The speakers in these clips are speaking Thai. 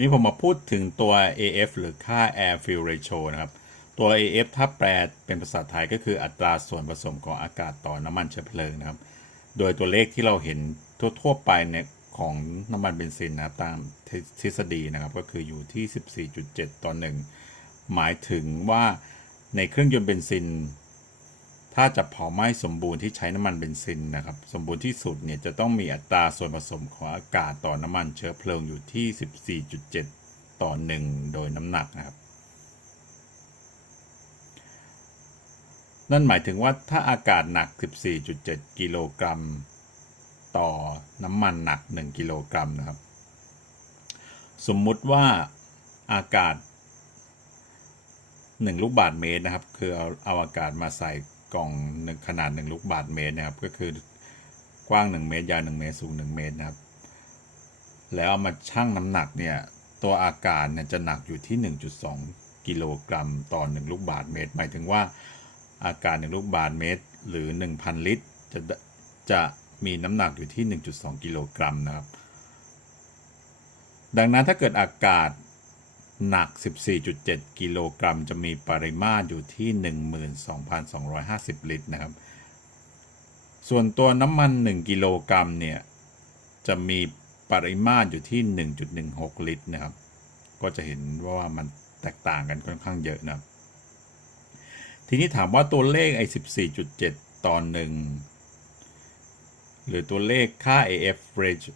นี่ผมมาพูดถึงตัว AF หรือค่า Air Fuel Ratio นะครับ ตัว AF ถ้าแปลเป็นภาษาไทยก็คืออัตราส่วนผสมของอากาศต่อน้ำมันเชื้อเพลิงนะครับ โดยตัวเลขที่เราเห็นทั่วๆไปเนี่ยของน้ำมันเบนซินนะครับตามทฤษฎีนะครับก็คืออยู่ที่ 14.7 ต่อ 1 หมายถึงว่าในเครื่องยนต์เบนซิน ถ้าจะเผาไหม้สมบูรณ์ที่ใช้น้ำมันเบนซินนะครับ สมบูรณ์ที่สุดเนี่ยจะต้องมีอัตราส่วนผสมของอากาศต่อน้ำมันเชื้อเพลิงอยู่ที่ 14.7 ต่อ 1 โดยน้ำหนักนะครับ นั่นหมายถึงว่าถ้าอากาศหนัก 14.7 กิโลกรัม ต่อน้ำมันหนัก 1 กิโลกรัมนะครับ สมมุติว่าอากาศ 1 ลูกบาศก์เมตรนะครับ คือเอาเอาอากาศมาใส่ กล่องหนึ่งขนาด1ลูกบาศก์เมตรนะครับ ก็คือกว้าง 1 เมตรยาว1เมตรสูง 1 เมตรนะครับ แล้วเอามาชั่งน้ำหนักเนี่ยตัวอากาศเนี่ยจะหนักอยู่ที่ 1.2 กิโลกรัมต่อ 1 ลูกบาศก์เมตร หมายถึงว่าอากาศ 1 ลูกบาศก์เมตร หรือ 1,000 ลิตร จะจะมีน้ำหนักอยู่ที่ 1.2 กิโลกรัมนะครับ ดังนั้นถ้าเกิดอากาศ หนัก 14.7 กิโลกรัม จะมีปริมาตรอยู่ที่ 12,250 ลิตรนะครับ ส่วนตัวน้ำมัน 1 กิโลกรัมเนี่ย จะมีปริมาตรอยู่ที่ 1.16 ลิตรนะครับ ก็จะเห็นว่ามันแตกต่างกันค่อนข้างเยอะนะครับ ทีนี้ถามว่าตัวเลขไอ้14.7ต่อ1หรือตัวเลขค่า AF ratio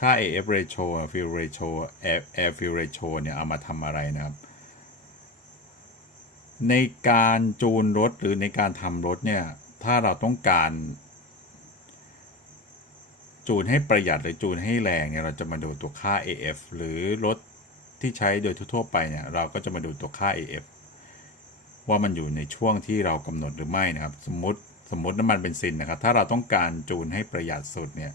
ค่า AF ratio fuel ratio air air fuel ratio เนี่ย เอามาทำอะไรนะครับ ในการจูนรถหรือในการทำรถเนี่ย ถ้าเราต้องการ จูนให้ประหยัดหรือจูนให้แรงเนี่ย เราจะมาดูตัวค่า AF หรือรถที่ใช้โดยทั่วไปเนี่ย เราก็จะมาดูตัวค่า AF ว่ามันอยู่ในช่วงที่เรากำหนดหรือไม่นะครับ สมมติสมมติน้ำมันเบนซินนะครับ ถ้าเราต้องการจูนให้ประหยัดสุดเนี่ย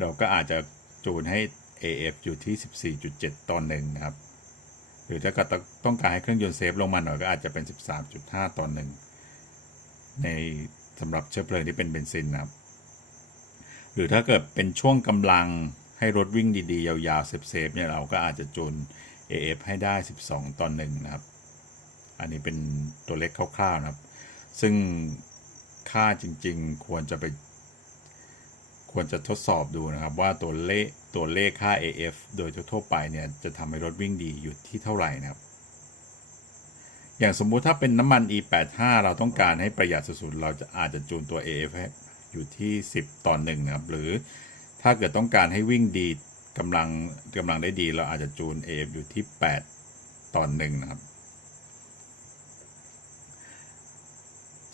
เราก็อาจจะจูนให้ AF อยู่ที่ 14.7 ต่อหนึ่งนะครับ หรือถ้าเกิดต้องการให้เครื่องยนต์เซฟลงมาหน่อยก็อาจจะเป็น 13.5 ต่อหนึ่งในสำหรับเชื้อเพลิงที่เป็นเบนซินนะครับ หรือถ้าเกิดเป็นช่วงกำลังให้รถวิ่งดีๆ ยาวๆ เซฟๆเนี่ยเราก็อาจจะจูน AF ให้ได้ 12 ต่อหนึ่งนะครับ อันนี้เป็นตัวเลขคร่าวๆนะครับ ซึ่งค่าจริงๆ ควรจะไป ควรจะทดสอบดูนะครับว่าตัวเลขตัวเลขค่า AF โดยทั่วไปเนี่ยจะทำให้รถวิ่งดีอยู่ที่เท่าไหร่นะครับ อย่างสมมุติถ้าเป็นน้ำมัน E85 เราต้องการให้ประหยัดสุดๆเราจะอาจจะจูนตัว AF อยู่ที่ 10 ต่อหนึ่งนะครับ หรือถ้าเกิดต้องการให้วิ่งดีกำลังกำลังได้ดี เราอาจจะจูน AF อยู่ที่ 8 ต่อหนึ่งนะครับ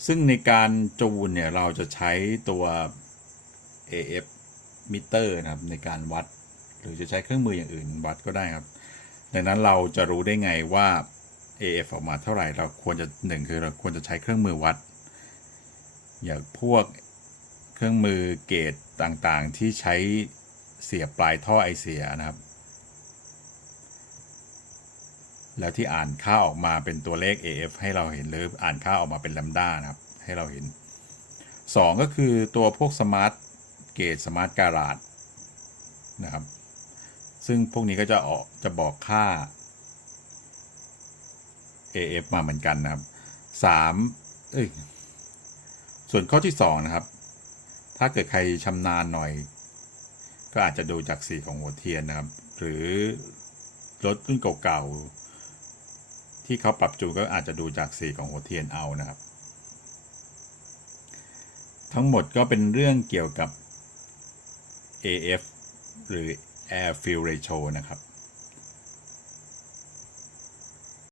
ซึ่งในการจูนเนี่ยเราจะใช้ตัว AF มิเตอร์นะครับในการวัด หรือจะใช้เครื่องมืออย่างอื่นวัดก็ได้ครับ ดังนั้นเราจะรู้ได้ไงว่า AF ออกมาเท่าไหร่เราควรจะหนึ่งคือเราควรจะใช้เครื่องมือวัด อย่างพวกเครื่องมือเกจต่างๆ ที่ใช้เสียบปลายท่อไอเสียนะครับ แล้วที่อ่านค่าออกมาเป็นตัวเลข AF ให้เราเห็นหรืออ่านค่าออกมาเป็น lambda นะครับ ให้เราเห็น 2 ก็คือตัวพวกสมาร์ท เกจสมาร์ทการาดนะครับ ซึ่งพวกนี้ก็จะออกจะบอกค่า AF มาเหมือนกันนะครับ3เอ้ยส่วนข้อที่ 2 นะครับ ถ้าเกิดใครชำนาญหน่อย ก็อาจจะดูจากสีของหัวเทียนนะครับ หรือรถรุ่นเก่าๆที่เขาปรับจูนก็อาจจะดูจากสีของหัวเทียนเอานะครับ ทั้งหมดก็เป็นเรื่องเกี่ยวกับ AF หรือ Air Fuel Ratio นะครับ